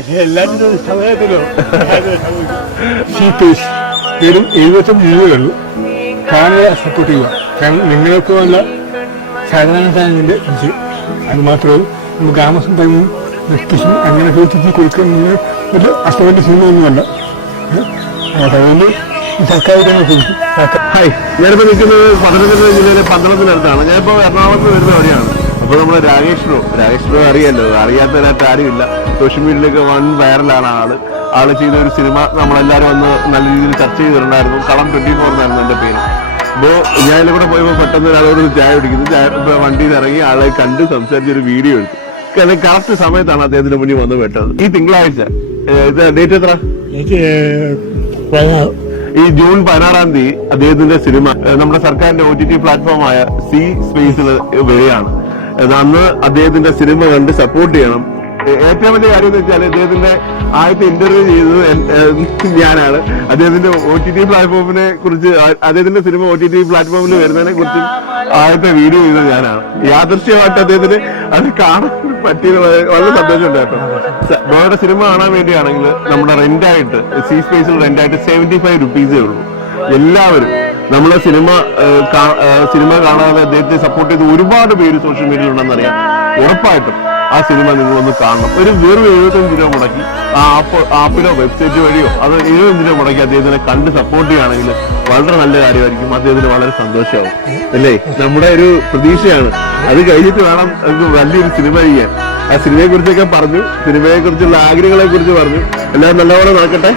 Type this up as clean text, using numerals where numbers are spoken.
എല്ലാത്തിനും സമയത്തിലോ വെറും 75 രൂപയുള്ളൂ. ഫാമിലിയെ സപ്പോർട്ട് ചെയ്യുക. കാരണം നിങ്ങൾക്ക് വല്ല സാധാരണക്കാരൻ്റെ ഇത് അത് മാത്രമേ നമുക്ക് ഗ്രാമസഭയും വ്യക്തിസും അങ്ങനെ ചോദിച്ചു കൊടുക്കുന്ന ഒരു അസുഖൻ്റെ സിനിമയൊന്നുമല്ല. അതുകൊണ്ട് സർക്കാർ തന്നെ കൊടുക്കും. ഹായ്, ഞാനിപ്പോൾ നിൽക്കുന്നത് പത്തനംതിട്ട ജില്ലയിലെ പന്തളത്തിനടുത്താണ്. ഞാനിപ്പോൾ എറണാകുളത്ത് വരുന്ന വഴിയാണ്. അപ്പോൾ നമ്മുടെ രാകേഷ് ബ്രോ അറിയാമല്ലോ, അറിയാത്തവരായിട്ട് ആരുമില്ല. സോഷ്യൽ മീഡിയയിലൊക്കെ വൺ വൈറലാണ് ആള് ചെയ്ത ഒരു സിനിമ നമ്മളെല്ലാവരും വന്ന് നല്ല രീതിയിൽ ചർച്ച ചെയ്തിട്ടുണ്ടായിരുന്നു. കളം 24 എന്നായിരുന്നു എൻ്റെ പേര്. അപ്പോൾ ഞാൻ ഇതിൽ കൂടെ പോയപ്പോൾ പെട്ടെന്ന് ഒരാളോട് ചായ കുടിക്കുന്നു. വണ്ടിയിൽ ഇറങ്ങി ആളെ കണ്ട് സംസാരിച്ചൊരു വീഡിയോ എടുത്തു. കറക്റ്റ് സമയത്താണ് അദ്ദേഹത്തിന്റെ മുന്നിൽ വന്ന് പെട്ടത്. ഈ തിങ്കളാഴ്ച ഇത് ഡേറ്റ് എത്ര? ഈ ജൂൺ 16-ാം തീയതി അദ്ദേഹത്തിന്റെ സിനിമ നമ്മുടെ സർക്കാരിന്റെ OTT പ്ലാറ്റ്ഫോമായ സി സ്പേസിൽ വരികയാണ്. അന്ന് അദ്ദേഹത്തിന്റെ സിനിമ കണ്ട് സപ്പോർട്ട് ചെയ്യണം. ഏറ്റവും വലിയ കാര്യം എന്ന് വെച്ചാൽ അദ്ദേഹത്തിന്റെ ആദ്യത്തെ ഇന്റർവ്യൂ ചെയ്തത് ഞാനാണ്. അദ്ദേഹത്തിന്റെ OTT പ്ലാറ്റ്ഫോമിനെ കുറിച്ച്, അദ്ദേഹത്തിന്റെ സിനിമ OTT പ്ലാറ്റ്ഫോമിൽ വരുന്നതിനെ കുറിച്ച് ആദ്യത്തെ വീഡിയോ ചെയ്തത് ഞാനാണ്. യാദൃശ്യമായിട്ട് അദ്ദേഹത്തിന് അത് കാണാൻ പറ്റിയത് വളരെ സന്തോഷമുണ്ട് കേട്ടോ. ബ്രോയുടെ സിനിമ കാണാൻ വേണ്ടിയാണെങ്കിൽ നമ്മുടെ റെന്റായിട്ട് സി സ്പേസിൽ റെന്റായിട്ട് 75 രൂപീസേ ഉള്ളൂ. എല്ലാവരും നമ്മളെ സിനിമ കാണാതെ അദ്ദേഹത്തെ സപ്പോർട്ട് ചെയ്ത് ഒരുപാട് പേര് സോഷ്യൽ മീഡിയയിൽ ഉണ്ടെന്നറിയാം. ഉറപ്പായിട്ടും ആ സിനിമ നിങ്ങളൊന്ന് കാണണം. വെറും 75 രൂപ മുടക്കി ആ ആപ്പിലോ വെബ്സൈറ്റ് വഴിയോ അത് 75 രൂപ മുടക്കി അദ്ദേഹത്തിനെ കണ്ട് സപ്പോർട്ട് ചെയ്യുകയാണെങ്കിൽ വളരെ നല്ല കാര്യമായിരിക്കും. അദ്ദേഹത്തിന് വളരെ സന്തോഷമാവും അല്ലേ? നമ്മുടെ ഒരു പ്രതീക്ഷയാണ്. അത് കഴിഞ്ഞിട്ട് വേണം നമുക്ക് വലിയൊരു സിനിമ ചെയ്യാൻ. ആ സിനിമയെ കുറിച്ചൊക്കെ പറഞ്ഞു, സിനിമയെ കുറിച്ചുള്ള ആഗ്രഹങ്ങളെ കുറിച്ച് പറഞ്ഞു. എല്ലാം നല്ലപോലെ നടക്കട്ടെ.